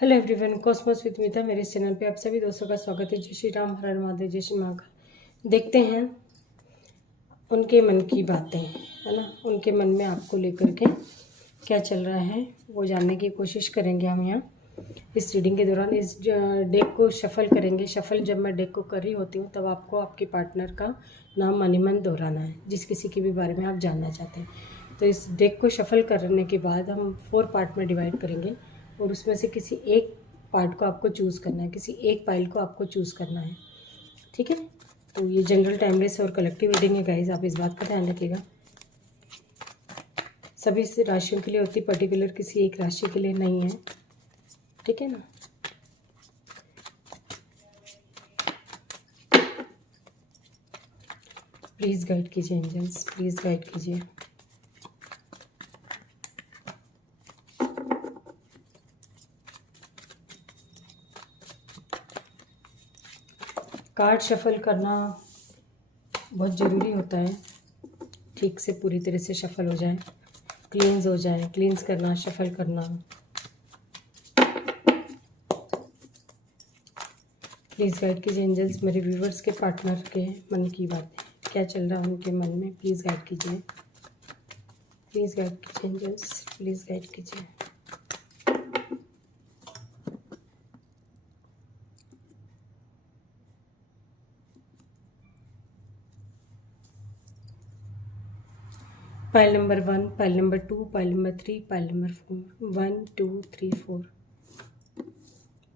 Hello everyone, Cosmos with मीता मेरे इस channel पे आप सभी दोस्तों का स्वागत है। जय श्री राम, हर हर महादेव, जय श्री महाकाल। देखते हैं उनके मन की बातें, है ना। उनके मन में आपको लेकर के क्या चल रहा है वो जानने की कोशिश करेंगे हम यहाँ इस रीडिंग के दौरान। इस डेक को शफल करेंगे। शफल जब मैं डेक को कर रही होती हूँ तब आपको आपके पार्टनर का नाम मनीमन दोहराना है, जिस किसी के भी बारे में आप जानना चाहते हैं। तो इस डेक को शफल करने के बाद हम 4 पार्ट में डिवाइड करेंगे और उसमें से किसी एक पार्ट को आपको चूज़ करना है, किसी एक पाइल को आपको चूज़ करना है, ठीक है। तो ये जनरल, टाइमलेस और कलेक्टिव रीडिंग है गाइस, आप इस बात का ध्यान रखिएगा। सभी राशियों के लिए होती, पर्टिकुलर किसी एक राशि के लिए नहीं है, ठीक है ना। प्लीज़ गाइड कीजिए एंजल्स, प्लीज़ गाइड कीजिए। कार्ड शफल करना बहुत ज़रूरी होता है, ठीक से पूरी तरह से शफल हो जाए, क्लींस हो जाए। क्लींस करना, शफल करना। प्लीज़ गाइड कीजिए एंजल्स, मेरे व्यूवर्स के पार्टनर के मन की बातें, क्या चल रहा है उनके मन में, प्लीज़ गाइड कीजिए। प्लीज़ गाइड कीजिए एंजल्स, प्लीज़ गाइड कीजिए। Pile number 1, pile number 2, pile number 3, pile number 4। 1 2 3 4।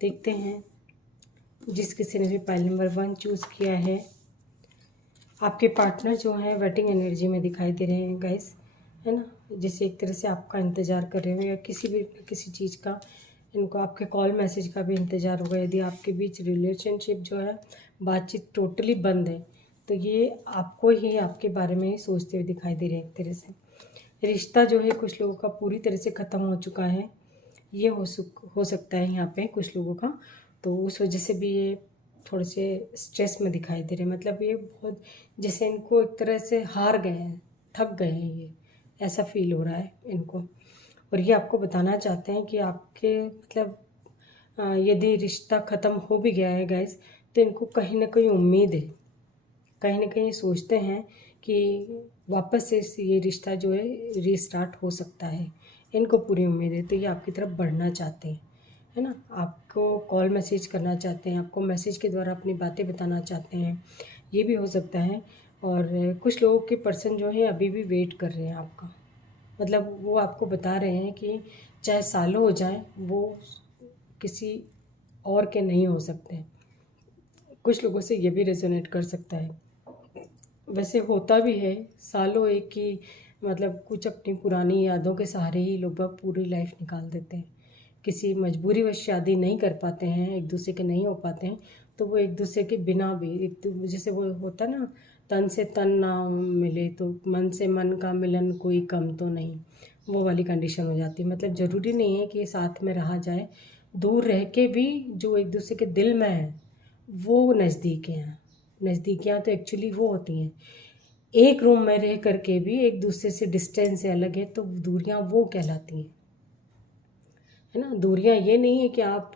देखते हैं जिस किसी ने भी पाइल नंबर 1 चूज़ किया है, आपके पार्टनर जो है वेटिंग एनर्जी में दिखाई दे रहे हैं गाइस, है ना। जैसे एक तरह से आपका इंतज़ार कर रहे हो या किसी चीज़ का इनको आपके कॉल मैसेज का भी इंतज़ार होगा। यदि आपके बीच रिलेशनशिप जो है, बातचीत टोटली बंद है, तो ये आपको ही आपके बारे में ही सोचते हुए दिखाई दे रहे हैं। एक तरह से रिश्ता जो है कुछ लोगों का पूरी तरह से ख़त्म हो चुका है, ये हो सकता है यहाँ पे कुछ लोगों का। तो उस वजह से भी ये थोड़े से स्ट्रेस में दिखाई दे रहे हैं। मतलब ये बहुत जैसे इनको एक तरह से हार गए हैं, थक गए हैं, ये ऐसा फील हो रहा है इनको। और ये आपको बताना चाहते हैं कि आपके मतलब यदि रिश्ता ख़त्म हो भी गया है गाइस, तो इनको कहीं ना कहीं उम्मीद है, कहीं ना कहीं सोचते हैं कि वापस से ये रिश्ता जो है रीस्टार्ट हो सकता है। इनको पूरी उम्मीद है, तो ये आपकी तरफ बढ़ना चाहते हैं, है ना। आपको कॉल मैसेज करना चाहते हैं, आपको मैसेज के द्वारा अपनी बातें बताना चाहते हैं, ये भी हो सकता है। और कुछ लोगों के पर्सन जो है अभी भी वेट कर रहे हैं आपका, मतलब वो आपको बता रहे हैं कि चाहे सालों हो जाए वो किसी और के नहीं हो सकते। कुछ लोगों से ये भी रेजोनेट कर सकता है। वैसे होता भी है, सालों एक की मतलब कुछ अपनी पुरानी यादों के सहारे ही लोग पूरी लाइफ निकाल देते हैं। किसी मजबूरीवश शादी नहीं कर पाते हैं, एक दूसरे के नहीं हो पाते हैं, तो वो एक दूसरे के बिना भी जैसे वो होता ना, तन से तन ना मिले तो मन से मन का मिलन कोई कम तो नहीं, वो वाली कंडीशन हो जाती है। मतलब ज़रूरी नहीं है कि साथ में रहा जाए, दूर रह के भी जो एक दूसरे के दिल में है वो नज़दीकियाँ हैं। नज़दीकियाँ तो एक्चुअली वो होती हैं, एक रूम में रह करके भी एक दूसरे से डिस्टेंस से अलग है, तो दूरियां वो कहलाती हैं, है ना। दूरियां ये नहीं है कि आप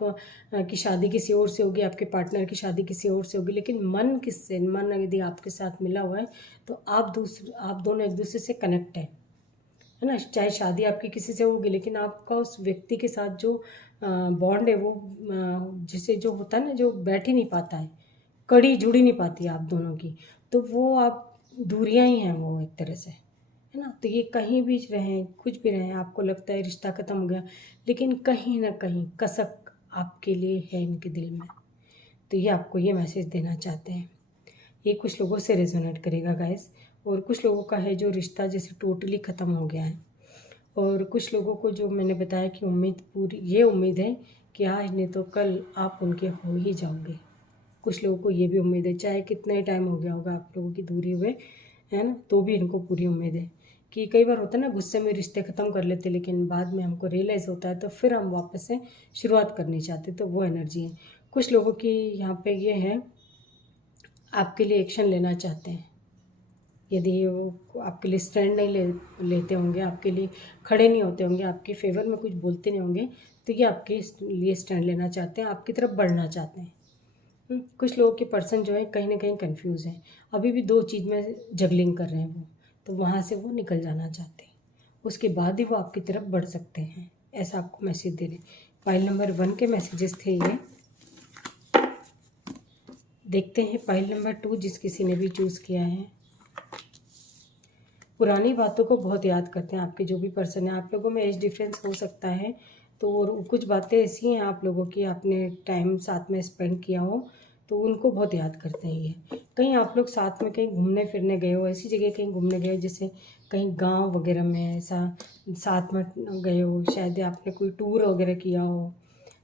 की शादी किसी और से होगी, आपके पार्टनर की शादी किसी और से होगी, लेकिन मन किससे, मन यदि आपके साथ मिला हुआ है तो आप दोनों एक दूसरे से कनेक्ट है ना। चाहे शादी आपकी किसी से होगी, लेकिन आपका उस व्यक्ति के साथ जो बॉन्ड है वो जिसे जो होता है ना, जो बैठ ही नहीं पाता है, कड़ी जुड़ी नहीं पाती आप दोनों की, तो वो आप दूरियां ही हैं वो एक तरह से, है ना। तो ये कहीं भी रहें, कुछ भी रहें, आपको लगता है रिश्ता ख़त्म हो गया, लेकिन कहीं ना कहीं कसक आपके लिए है इनके दिल में। तो ये आपको ये मैसेज देना चाहते हैं। ये कुछ लोगों से रेजोनेट करेगा गाइस, और कुछ लोगों का है जो रिश्ता जैसे टोटली ख़त्म हो गया है। और कुछ लोगों को जो मैंने बताया कि उम्मीद, पूरी ये उम्मीद है कि आज नहीं तो कल आप उनके हो ही जाओगे। कुछ लोगों को ये भी उम्मीद है, चाहे कितना ही टाइम हो गया होगा आप लोगों की दूरी हुए, है ना, तो भी इनको पूरी उम्मीद है। कि कई बार होता है ना, गुस्से में रिश्ते ख़त्म कर लेते, लेकिन बाद में हमको रियलाइज़ होता है तो फिर हम वापस से शुरुआत करनी चाहते, तो वो एनर्जी है। कुछ लोगों की यहाँ पे ये है, आपके लिए एक्शन लेना चाहते हैं। यदि वो आपके लिए स्टैंड नहीं लेते होंगे, आपके लिए खड़े नहीं होते होंगे, आपके फेवर में कुछ बोलते नहीं होंगे, तो ये आपके लिए स्टैंड लेना चाहते हैं, आपकी तरफ बढ़ना चाहते हैं। कुछ लोगों के पर्सन जो है कहीं ना कहीं कंफ्यूज हैं, अभी भी दो चीज़ में जगलिंग कर रहे हैं वो, तो वहाँ से वो निकल जाना चाहते हैं, उसके बाद ही वो आपकी तरफ बढ़ सकते हैं, ऐसा आपको मैसेज दे रहे हैं। पाइल नंबर 1 के मैसेजेस थे ये। देखते हैं पाइल नंबर 2, जिस किसी ने भी चूज़ किया है। पुरानी बातों को बहुत याद करते हैं आपके जो भी पर्सन है। आप लोगों में एज डिफरेंस हो सकता है, तो और कुछ बातें ऐसी हैं आप लोगों की, आपने टाइम साथ में स्पेंड किया हो तो उनको बहुत याद करते हैं ये। कहीं आप लोग साथ में कहीं घूमने फिरने गए हो, ऐसी जगह कहीं घूमने गए हो जैसे कहीं गांव वगैरह में, ऐसा साथ में गए हो, शायद आपने कोई टूर वगैरह किया हो,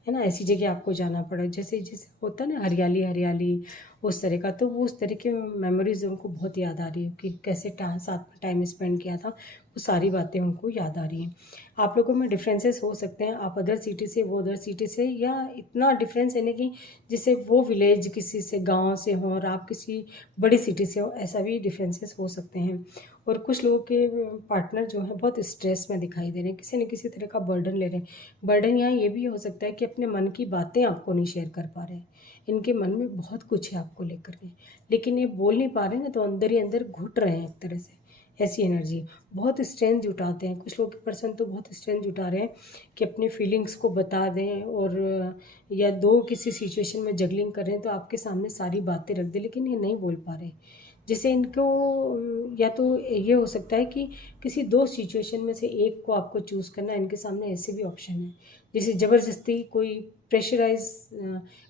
है ना, ऐसी जगह आपको जाना पड़ा, जैसे जैसे होता है ना हरियाली हरियाली उस तरह का, तो वो उस तरह के मेमोरीज उनको बहुत याद आ रही है कि कैसे साथ में टाइम स्पेंड किया था, वो सारी बातें उनको याद आ रही हैं। आप लोगों में डिफरेंसेस हो सकते हैं, आप अदर सिटी से वो अदर सिटी से, या इतना डिफरेंस है ना कि जैसे वो विलेज किसी से गांव से हो और आप किसी बड़ी सिटी से हो, ऐसा भी डिफरेंसेस हो सकते हैं। और कुछ लोगों के पार्टनर जो है बहुत स्ट्रेस में दिखाई दे रहे हैं, किसी न किसी तरह का बर्डन ले रहे हैं। बर्डन यहाँ ये भी हो सकता है कि अपने मन की बातें आपको नहीं शेयर कर पा रहे हैं, इनके मन में बहुत कुछ है आपको लेकर के, लेकिन ये बोल नहीं पा रहे हैं ना, तो अंदर ही अंदर घुट रहे हैं एक तरह से, ऐसी एनर्जी। बहुत स्ट्रेंथ जुटाते हैं कुछ लोग के पर्सन, तो बहुत स्ट्रेंथ जुटा रहे हैं कि अपनी फीलिंग्स को बता दें, और या दो किसी सिचुएशन में जगलिंग कर रहे हैं तो आपके सामने सारी बातें रख दें, लेकिन ये नहीं बोल पा रहे। जैसे इनको या तो ये हो सकता है कि किसी दो सिचुएशन में से एक को आपको चूज़ करना है, इनके सामने ऐसे भी ऑप्शन है, जैसे ज़बरदस्ती कोई प्रेशराइज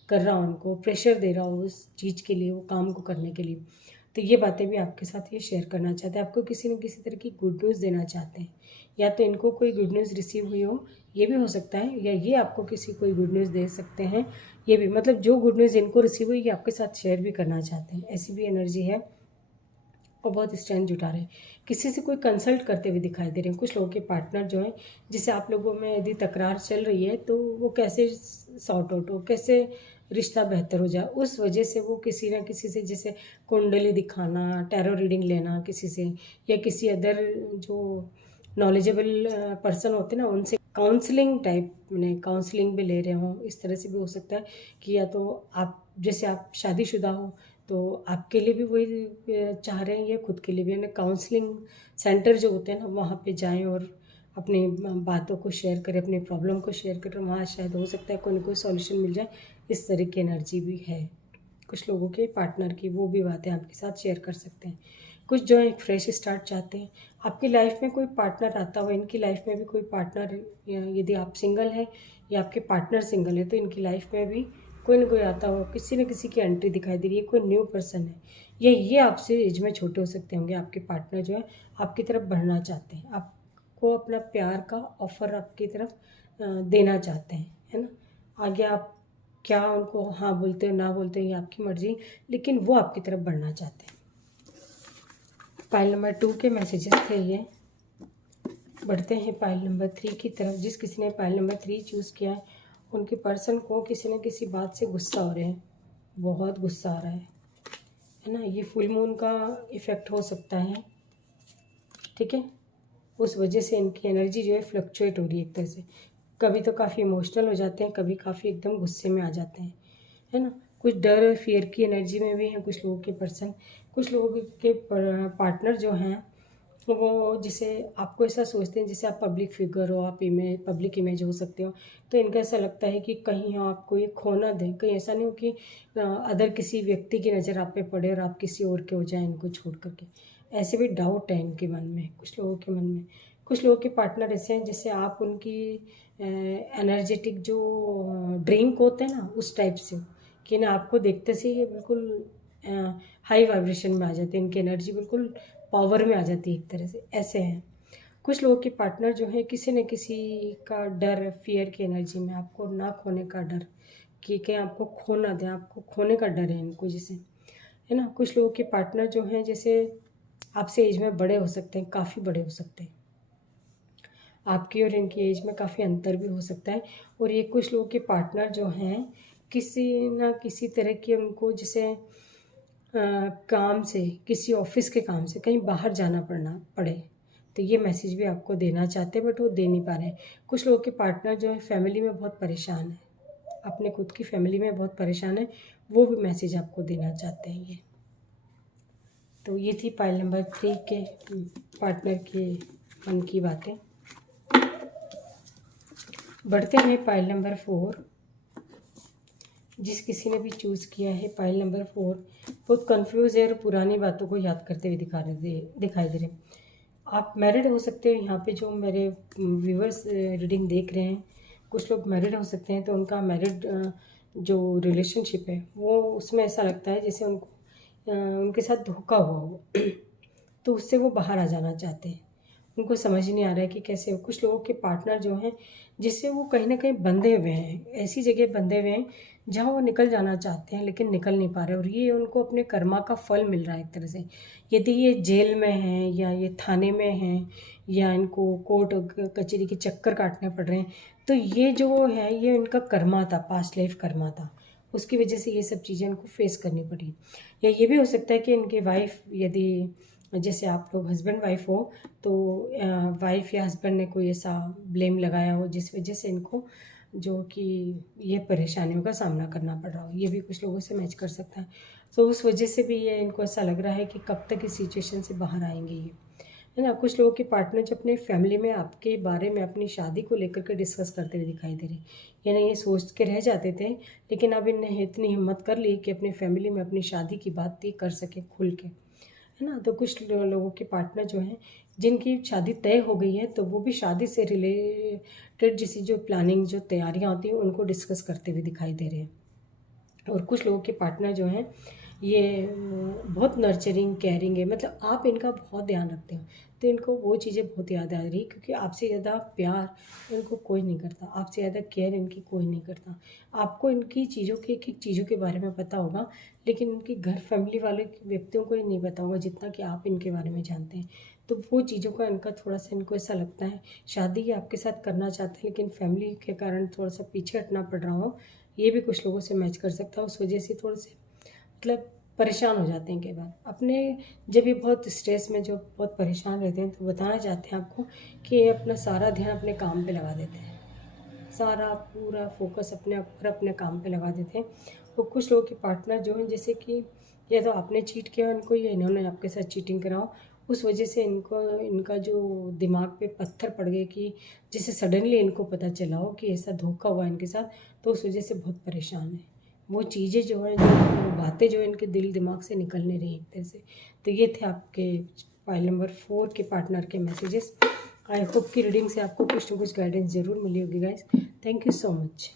कर रहा हो, उनको प्रेशर दे रहा हो उस चीज़ के लिए, वो काम को करने के लिए, तो ये बातें भी आपके साथ ये शेयर करना चाहते हैं, आपको किसी न किसी तरह की गुड न्यूज़ देना चाहते हैं, या तो इनको कोई गुड न्यूज़ रिसीव हुई हो, ये भी हो सकता है, या ये आपको किसी कोई गुड न्यूज़ दे सकते हैं, ये भी, मतलब जो गुड न्यूज़ इनको रिसीव हुई ये आपके साथ शेयर भी करना चाहते हैं, ऐसी भी एनर्जी है। और बहुत स्ट्रेंथ जुटा रहे हैं, किसी से कोई कंसल्ट करते हुए दिखाई दे रहे हैं। कुछ लोगों के पार्टनर जो हैं, जिसे आप लोगों में यदि तकरार चल रही है तो वो कैसे सॉर्ट आउट हो, कैसे रिश्ता बेहतर हो जाए, उस वजह से वो किसी ना किसी से, जैसे कुंडली दिखाना, टैरो रीडिंग लेना किसी से, या किसी अदर जो नॉलेजेबल पर्सन होते हैं ना, उनसे काउंसलिंग टाइप में काउंसलिंग भी ले रहे हों, इस तरह से भी हो सकता है कि या तो आप, जैसे आप शादीशुदा हो तो आपके लिए भी वही चाह रहे हैं, या खुद के लिए भी, यानी काउंसलिंग सेंटर जो होते हैं ना वहाँ पे जाएं और अपनी बातों को शेयर करें, अपनी प्रॉब्लम को शेयर करें, वहाँ शायद हो सकता है कोई ना कोई सॉल्यूशन मिल जाए, इस तरह की एनर्जी भी है कुछ लोगों के पार्टनर की, वो भी बातें आपके साथ शेयर कर सकते हैं। कुछ जो है एक फ्रेश स्टार्ट चाहते हैं, आपकी लाइफ में कोई पार्टनर आता हो, इनकी लाइफ में भी कोई पार्टनर, यदि आप सिंगल हैं या आपके पार्टनर सिंगल है तो इनकी लाइफ में भी कोई ना कोई आता हो, किसी न किसी की एंट्री दिखाई दे रही है, कोई न्यू पर्सन है, या ये आपसे एज में छोटे हो सकते होंगे, आपके पार्टनर जो है आपकी तरफ बढ़ना चाहते हैं, आपको अपना प्यार का ऑफर आपकी तरफ देना चाहते हैं, है ना। आगे आप क्या उनको हाँ बोलते हो ना बोलते हो ये आपकी मर्जी, लेकिन वो आपकी तरफ बढ़ना चाहते हैं। पाइल नंबर 2 के मैसेजेस थे ये। बढ़ते हैं पाइल नंबर 3 की तरफ। जिस किसी ने पाइल नंबर 3 चूज़ किया है उनके पर्सन को किसी न किसी बात से गुस्सा हो रहे हैं, बहुत गुस्सा आ रहा है ना। ये फुल मून का इफ़ेक्ट हो सकता है, ठीक है। उस वजह से इनकी एनर्जी जो है फ्लक्चुएट हो रही है एक तरह से, कभी तो काफ़ी इमोशनल हो जाते हैं, कभी काफ़ी एकदम गुस्से में आ जाते हैं, है ना। कुछ डर फियर की एनर्जी में भी हैं कुछ लोगों के पर्सन। कुछ लोगों के पार्टनर जो हैं वो, जैसे आपको ऐसा सोचते हैं जैसे आप पब्लिक फिगर हो, आप पब्लिक इमेज हो सकते हो, तो इनका ऐसा लगता है कि कहीं आपको ये खो ना दें, कहीं ऐसा नहीं हो कि अदर किसी व्यक्ति की नज़र आप पे पड़े और आप किसी और के हो जाएं इनको छोड़ करके। ऐसे भी डाउट है इनके मन में, कुछ लोगों के मन में। कुछ लोगों के पार्टनर ऐसे हैं जैसे आप उनकी एनर्जेटिक जो ड्रिंक होते हैं ना उस टाइप से, कि ना आपको देखते से ये बिल्कुल हाई वाइब्रेशन में आ जाते हैं, इनकी एनर्जी बिल्कुल पावर में आ जाती है एक तरह से, ऐसे हैं। कुछ लोगों के पार्टनर जो है किसी न किसी का डर, फियर की एनर्जी में, आपको ना खोने का डर, कि कहीं आपको खो ना दें, आपको खोने का डर है इनको, जैसे, है ना। कुछ लोगों के पार्टनर जो हैं जैसे आपसे एज में बड़े हो सकते हैं, काफ़ी बड़े हो सकते हैं, आपकी और इनकी एज में काफ़ी अंतर भी हो सकता है। और ये कुछ लोगों के पार्टनर जो हैं किसी न किसी तरह के, उनको जैसे काम से, किसी ऑफिस के काम से कहीं बाहर जाना पड़े, तो ये मैसेज भी आपको देना चाहते हैं बट वो दे नहीं पा रहे हैं। कुछ लोगों के पार्टनर जो है फैमिली में बहुत परेशान है, अपने खुद की फैमिली में बहुत परेशान है, वो भी मैसेज आपको देना चाहते हैं ये। तो ये थी पाइल नंबर 3 के पार्टनर के मन की बातें। बढ़ते हैं पाइल नंबर 4। जिस किसी ने भी चूज़ किया है पाइल नंबर 4 बहुत कंफ्यूज है और पुरानी बातों को याद करते हुए दिखाई दे रहे हैं। आप मैरिड हो सकते हो, यहाँ पे जो मेरे व्यूवर्स रीडिंग देख रहे हैं कुछ लोग मैरिड हो सकते हैं, तो उनका मैरिड जो रिलेशनशिप है वो उसमें ऐसा लगता है जैसे उनके साथ धोखा हुआ हो तो उससे वो बाहर आ जाना चाहते हैं। उनको समझ नहीं आ रहा है कि कैसे हो। कुछ लोगों के पार्टनर जो हैं जिससे वो कहीं ना कहीं बंधे हुए हैं, ऐसी जगह बंधे हुए हैं जहाँ वो निकल जाना चाहते हैं लेकिन निकल नहीं पा रहे, और ये उनको अपने कर्मा का फल मिल रहा है एक तरह से। यदि ये जेल में हैं या ये थाने में हैं या इनको कोर्ट कचहरी के चक्कर काटने पड़ रहे हैं, तो ये जो है ये इनका कर्मा था, पास्ट लाइफ कर्मा था, उसकी वजह से ये सब चीज़ें इनको फेस करनी पड़ी। या ये भी हो सकता है कि इनकी वाइफ, यदि जैसे आप लोग हस्बैंड वाइफ हो तो वाइफ या हस्बैंड ने कोई ऐसा ब्लेम लगाया हो जिस वजह से इनको जो कि ये परेशानियों का सामना करना पड़ रहा हो, ये भी कुछ लोगों से मैच कर सकता है। तो उस वजह से भी ये इनको ऐसा लग रहा है कि कब तक इस सिचुएशन से बाहर आएंगे ये, है ना। कुछ लोगों के पार्टनर जो अपने फैमिली में आपके बारे में अपनी शादी को लेकर के डिस्कस करते हुए दिखाई दे रहे हैं, यानी ये सोच के रह जाते थे लेकिन अब इन्हें इतनी हिम्मत कर ली कि अपनी फैमिली में अपनी शादी की बात भी कर सके खुल के, है ना। तो कुछ लोगों के पार्टनर जो हैं जिनकी शादी तय हो गई है तो वो भी शादी से रिलेटेड जैसी जो प्लानिंग जो तैयारियां होती हैं उनको डिस्कस करते हुए दिखाई दे रहे हैं। और कुछ लोगों के पार्टनर जो हैं ये बहुत नर्चरिंग केयरिंग है, मतलब आप इनका बहुत ध्यान रखते हो तो इनको वो चीज़ें बहुत याद आ रही है, क्योंकि आपसे ज़्यादा प्यार इनको कोई नहीं करता, आपसे ज़्यादा केयर इनकी कोई नहीं करता। आपको इनकी चीज़ों के एक एक चीज़ों के बारे में पता होगा लेकिन इनकी घर फैमिली वाले व्यक्तियों को ही नहीं पता होगा जितना कि आप इनके बारे में जानते हैं। तो वो चीज़ों का इनका थोड़ा सा इनको ऐसा लगता है शादी ये आपके साथ करना चाहते हैं लेकिन फैमिली के कारण थोड़ा सा पीछे हटना पड़ रहा हो, ये भी कुछ लोगों से मैच कर सकता है। उस वजह से थोड़े से मतलब परेशान हो जाते हैं कई बार अपने, जब ये बहुत स्ट्रेस में जो बहुत परेशान रहते हैं तो बताना चाहते हैं आपको कि ये अपना सारा ध्यान अपने काम पे लगा देते हैं, सारा पूरा फोकस अपने ऊपर अपने काम पे लगा देते हैं। और कुछ लोगों के पार्टनर जो हैं जैसे कि या तो आपने चीट किया इनको या इन्होंने आपके साथ चीटिंग कराओ, उस वजह से इनको इनका जो दिमाग पे पत्थर पड़ गए कि जैसे सडनली इनको पता चला हो कि ऐसा धोखा हुआ इनके साथ, तो उस वजह से बहुत परेशान है। वो चीज़ें जो हैं जो बातें जो इनके दिल दिमाग से निकल नहीं रही एक तरह से। तो ये थे आपके पाइल नंबर 4 के पार्टनर के मैसेजेस। आई होप की रीडिंग से आपको कुछ ना कुछ गाइडेंस ज़रूर मिली होगी guys. Thank you so much.